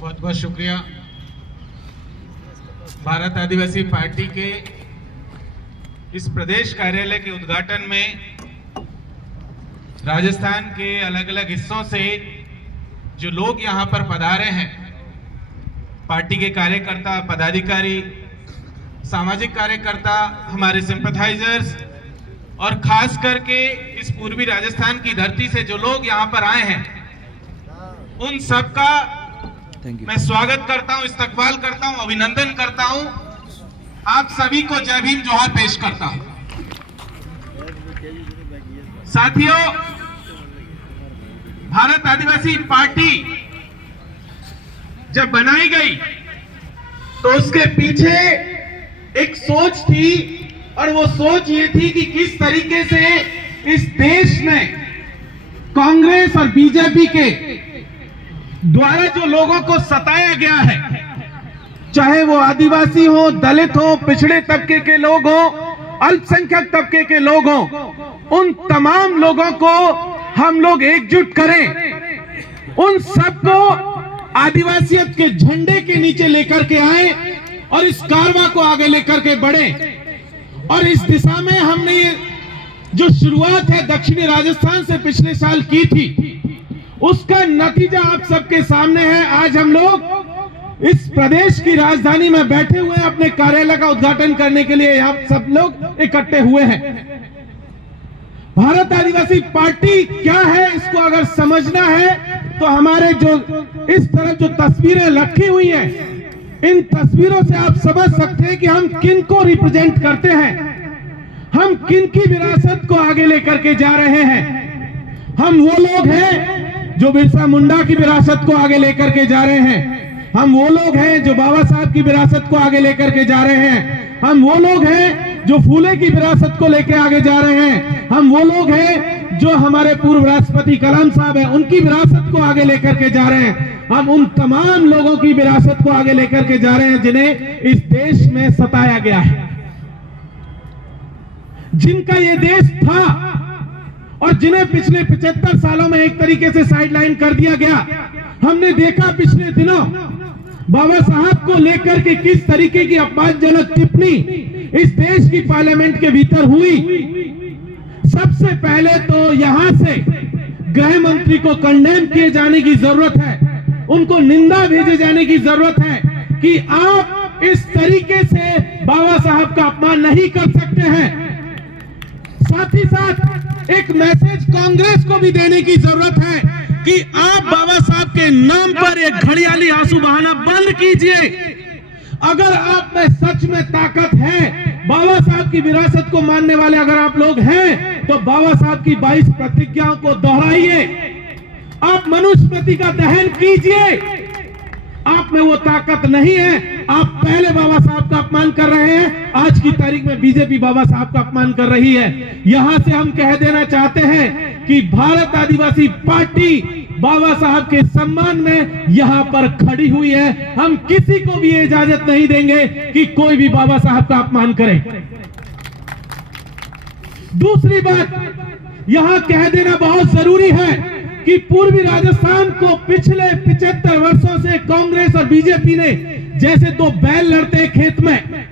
बहुत बहुत शुक्रिया। भारत आदिवासी पार्टी के इस प्रदेश कार्यालय के उद्घाटन में राजस्थान के अलग अलग हिस्सों से जो लोग यहां पर पधारे हैं, पार्टी के कार्यकर्ता, पदाधिकारी, सामाजिक कार्यकर्ता, हमारे सिंपैथाइजर्स और खास करके इस पूर्वी राजस्थान की धरती से जो लोग यहां पर आए हैं, उन सबका मैं स्वागत करता हूं, इस्तकबाल करता हूं, अभिनंदन करता हूं। आप सभी को जय भीम जोहार पेश करता हूं। साथियों, भारत आदिवासी पार्टी जब बनाई गई तो उसके पीछे एक सोच थी, और वो सोच ये थी कि किस तरीके से इस देश में कांग्रेस और बीजेपी के द्वारा जो लोगों को सताया गया है, चाहे वो आदिवासी हो, दलित हो, पिछड़े तबके के लोग हो, अल्पसंख्यक तबके के लोग हो, उन तमाम लोगों को हम लोग एकजुट करें, उन सबको आदिवासियत के झंडे के नीचे लेकर के आए और इस कारवां को आगे लेकर के बढ़े। और इस दिशा में हमने ये जो शुरुआत है दक्षिणी राजस्थान से पिछले साल की थी, उसका नतीजा आप सबके सामने है। आज हम लोग इस प्रदेश की राजधानी में बैठे हुए हैं, अपने कार्यालय का उद्घाटन करने के लिए आप सब लोग इकट्ठे हुए हैं। भारत आदिवासी पार्टी क्या है, इसको अगर समझना है तो हमारे जो इस तरफ जो तस्वीरें रखी हुई हैं, इन तस्वीरों से आप समझ सकते हैं कि हम किन को रिप्रेजेंट करते हैं, हम किन की विरासत को आगे लेकर के जा रहे हैं। हम वो लोग हैं जो बिरसा मुंडा की विरासत को आगे लेकर के जा रहे हैं, हम वो लोग हैं जो बाबा साहब की विरासत को आगे लेकर के जा रहे हैं, हम वो लोग हैं जो फूले की विरासत को लेकर आगे जा रहे हैं, हम वो लोग हैं जो हमारे पूर्व राष्ट्रपति कलाम साहब हैं, उनकी विरासत को आगे लेकर के जा रहे हैं। हम उन तमाम लोगों की विरासत को आगे लेकर के जा रहे हैं जिन्हें इस देश में सताया गया है, जिनका ये देश था और जिन्हें पिछले 75 सालों में एक तरीके से साइडलाइन कर दिया गया। हमने देखा पिछले दिनों बाबा साहब को लेकर के किस तरीके की अपमानजनक टिप्पणी इस देश की पार्लियामेंट के भीतर हुई। सबसे पहले तो यहां से गृह मंत्री को कंडेम किए जाने की जरूरत है, उनको निंदा भेजे जाने की जरूरत है कि आप इस तरीके से बाबा साहब का अपमान नहीं कर सकते हैं। साथ ही साथ एक मैसेज कांग्रेस को भी देने की जरूरत है कि आप बाबा साहब के नाम पर एक घड़ियाली आंसू बहाना बंद कीजिए। अगर आप में सच में ताकत है, बाबा साहब की विरासत को मानने वाले अगर आप लोग हैं, तो बाबा साहब की 22 प्रतिज्ञाओं को दोहराइए, आप मनुस्मृति का दहन कीजिए। आप में वो ताकत नहीं है, आप पहले बाबा साहब का अपमान कर रहे हैं, आज की तारीख में बीजेपी बाबा साहब का अपमान कर रही है। यहां से हम कह देना चाहते हैं कि भारत आदिवासी पार्टी बाबा साहब के सम्मान में यहां पर खड़ी हुई है। हम किसी को भी इजाजत नहीं देंगे कि कोई भी बाबा साहब का अपमान करे। दूसरी बात यहां कह देना बहुत जरूरी है कि पूर्वी राजस्थान को पिछले 75 वर्षों से कांग्रेस और बीजेपी ने जैसे दो बैल लड़ते खेत में,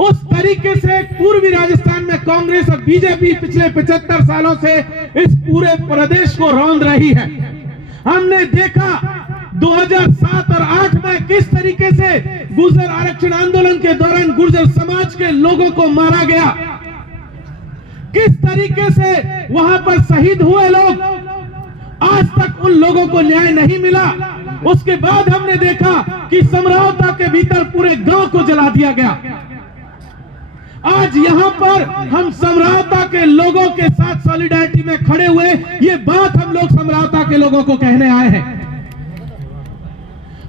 उस तरीके से पूर्वी राजस्थान में कांग्रेस और बीजेपी पिछले 75 सालों से इस पूरे प्रदेश को रौंद रही है। हमने देखा 2007 और 2008 में किस तरीके से गुर्जर आरक्षण आंदोलन के दौरान गुर्जर समाज के लोगों को मारा गया, किस तरीके से वहां पर शहीद हुए लोग, आज तक उन लोगों को न्याय नहीं मिला। उसके बाद हमने देखा कि समरावता के भीतर पूरे गांव को जला दिया गया। आज यहां पर हम समरावता के लोगों के साथ सॉलिडारिटी में खड़े हुए, ये बात हम लोग समरावता के लोगों को कहने आए हैं।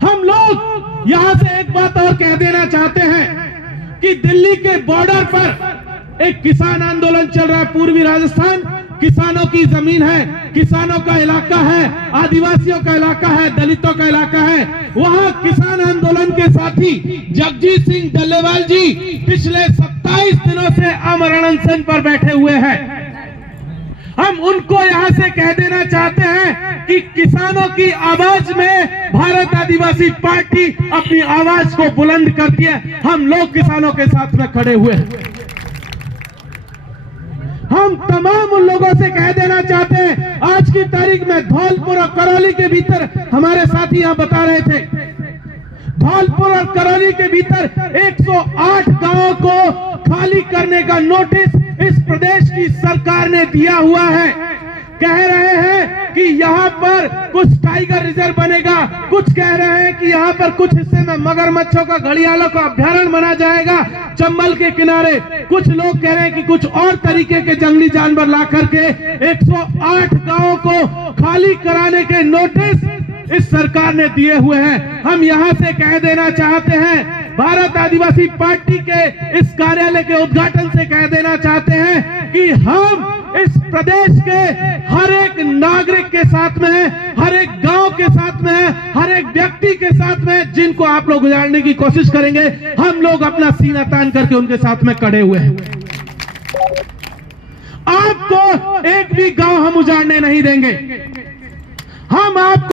हम लोग यहां से एक बात और कह देना चाहते हैं कि दिल्ली के बॉर्डर पर एक किसान आंदोलन चल रहा है। पूर्वी राजस्थान किसानों की जमीन है, किसानों का इलाका है, आदिवासियों का इलाका है, दलितों का इलाका है। वहां किसान आंदोलन के साथी जगजीत सिंह डल्लेवाल जी पिछले 27 दिनों से अमर अनशन पर बैठे हुए हैं। हम उनको यहां से कह देना चाहते हैं कि किसानों की आवाज में भारत आदिवासी पार्टी अपनी आवाज को बुलंद करती है। हम लोग किसानों के साथ में खड़े हुए हैं। हम तमाम उन लोगों से कह देना चाहते हैं, आज की तारीख में धौलपुर और करौली के भीतर हमारे साथी यहां बता रहे थे, धौलपुर और करौली के भीतर 108 गांवों को खाली करने का नोटिस इस प्रदेश की सरकार ने दिया हुआ है। कह रहे हैं कि यहां पर कुछ टाइगर रिजर्व बनेगा, कुछ कह रहे हैं कि यहां पर कुछ हिस्से में मगरमच्छों का, घड़ियालों का अभ्यारण्य बना जाएगा चंबल के किनारे। कुछ लोग कह रहे हैं कि कुछ और तरीके के जंगली जानवर ला करके 108 गांवों को खाली कराने के नोटिस इस सरकार ने दिए हुए हैं। हम यहां से कह देना चाहते हैं, भारत आदिवासी पार्टी के इस कार्यालय के उद्घाटन से कह देना चाहते हैं कि हम इस प्रदेश के हर एक नागरिक के साथ में है, हर एक गांव के साथ में है, हर एक व्यक्ति के साथ में, जिनको आप लोग उजाड़ने की कोशिश करेंगे, हम लोग अपना सीना तान करके उनके साथ में खड़े हुए हैं। आपको एक भी गांव हम उजाड़ने नहीं देंगे। हम आपको